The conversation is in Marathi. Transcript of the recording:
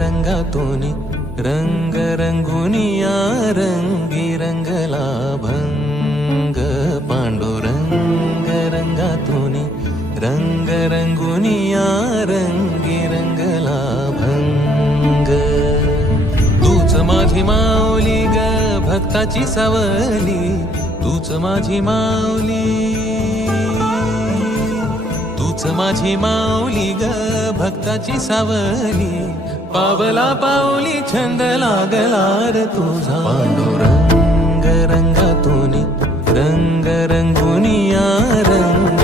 रंगातून रंग रंगुनिया रंगी रंगला भंग पांडुरंग रंगातून रंग रंगुनिया रंगी रंगला भंग तूच माझी माऊली ग भक्ताची सावली तूच माझी माऊली तूच माझी माऊली ग भक्ताची सावली पावला पाऊली छंद लागला रे तुझा पांडुरंग रंगातून रंग रंगुनिया रंग